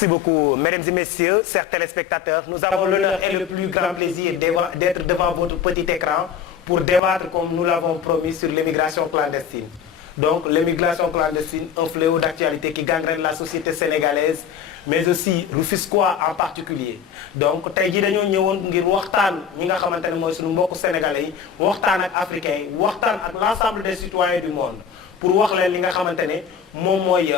Merci beaucoup, mesdames et messieurs, chers téléspectateurs. Nous avons l'honneur et le plus grand plaisir d'être devant votre petit écran pour débattre, comme nous l'avons promis, sur l'immigration clandestine. Donc, l'immigration clandestine, un fléau d'actualité qui gangrène la société sénégalaise, mais aussi rufisquois en particulier. Donc, tey jii dañoo ñëwoon ngir waxtaan ñi nga xamante ne mooy suñu mbokku sénégalais yi waxtaan ak africains yi waxtaan ak l'ensemble des citoyens du monde pour wax leen li nga xamante ne moom mooy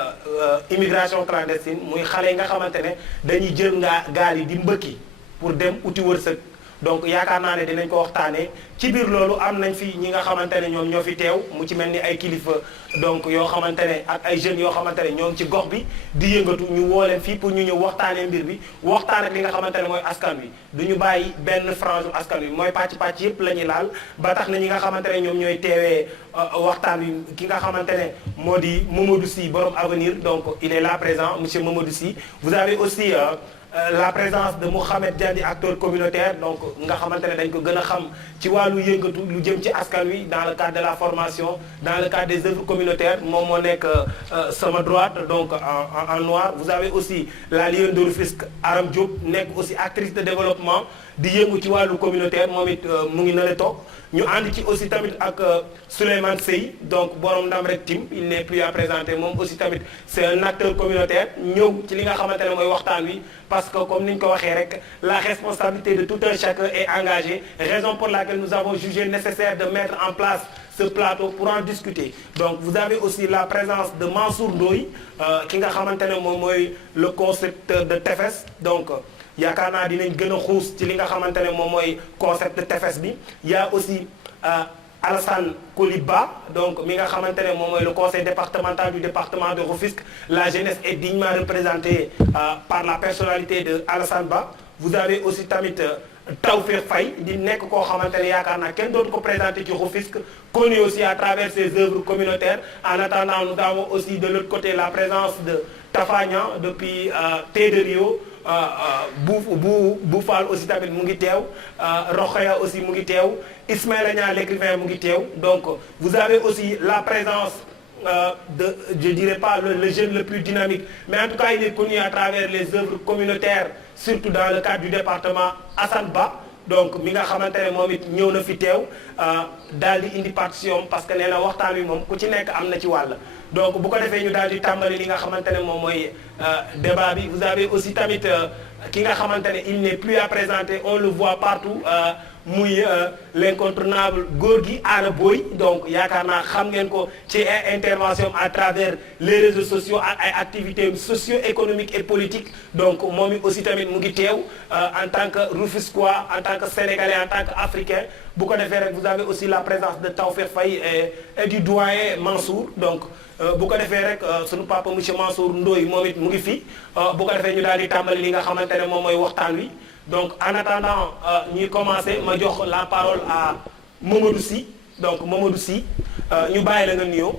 immigration clandestine muy xale yi nga xamante ne dañuy jël gaal yi di mbëkki pour dem uti wërsëg. Donc yaakaar naa ne dinañ ko waxtaanee ci biir loolu am nañ fi ñi nga xamante ne ñoom ñoo fi teew mu ci mel ni ay kilifa donc yoo xamante ne ak ay jeunes yoo xamante ne ñoom ci gox bi di yëngatu ñu woo leen fii pour ñu ñëw waxtaanee mbir bi waxtaan ak li nga xamante ne mooy askan wi du ñu bàyyi benn frange askan wi mooy pàcc yëpp la ñuy laal ba tax na ñi nga xamante ne ñoom ñooy teewee waxtaan wi ki nga xamante ne moo di Mamadou Sy borom avenir donc il est là présent monsieur Mamadou Sy. Vous avez aussi la présence de Mouhamed Diandi, acteur communautaire donc nga xamante ne dañ ko gën a xam ci wàllu yëngatu lu jëm ci askan wi dans le cadre de la formation dans le cadre des œuvres communautaires moom moo nekk sama droite donc en noir. Vous avez aussi la lionne de Rufisque Aram Diop nekk aussi actrice de développement di yëngu ci wàllu communautaire moom it mu ngi na le toog ñu ànd ci aussi tamit ak Souleymane Sey donc borom ndam rek tim il n'est plus à présenter moom aussi tamit c'est un acteur communautaire ñëw ci li nga xamante ne mooy waxtaan wi parce que comme ni ñu ko waxee rek la responsabilité de tout un chacun est engagée raison pour laquelle nous avons jugé nécessaire de mettre en place ce plateau pour en discuter. Donc vous avez aussi la présence de Mansour Ndoye ki nga xamante ne moom mooy le concepteur de tefes donc yaakaar naa dinañ gën a xuus ci li nga xamante ne moom mooy concept de tefes bi. Il y a aussi Alassane Koliba donc mi nga xamante ne moom mooy le conseil départemental du département de Rufisque. La jeunesse est dignement représentée par la personnalité de Alassane Ba. Vous avez aussi tamit Tawfekh Faye di nekk koo xamante ne yaakaar naa kenn dootu ko présenté ci Rufisque connu aussi à travers ses œuvres communautaires. En attendant nous avons aussi de l'autre côté la présence de Tafa Niang depuis Té de Rio. Boufal aussi tamit mu ngi teew Rokhaya aussi mu ngi teew Ismaïla Niang l'écrivain mu ngi teew. Donc vous avez aussi la présence de je dirais pas le jeune le plus dynamique mais en tout cas il est connu à travers les œuvres communautaires surtout dans le cadre du département Assane Ba. Donc mi nga xamante ne moom it ñëw na fi teew daal di indi partition parce que nee na waxtaan wi moom ku ci nekk am na ci wàll. Donc bu ko defee ñu daal di tàmbali li nga xamante ne moom mooy débat bi. Vous avez aussi tamit ki nga xamante ne il n'est plus à présenter on le voit partout muy l'incontournable Gorgui Ana Boy donc yaakaar naa xam ngeen ko ci intervention à travers les réseaux sociaux ak ay activités socio-économiques et politiques. Donc moom it aussi tamit mu ngi teew en tant que Rufisquois en tant que Sénégalais en tant que Africain. Bu ko defee rek vous avez aussi la présence de Tawfekh Faye et du doyen Mansour donc bu ko defee rek sunu papa monsieur Mansour Ndoye moom it mu ngi fi bu ko defee ñu daal di tàmbali li nga xamante ne moom mooy waxtaan wi. Donc en attendant ñuy commencer ma jox la parole à Mamadou Sy donc Mamadou Sy ñu bàyyi la nga nuyoo.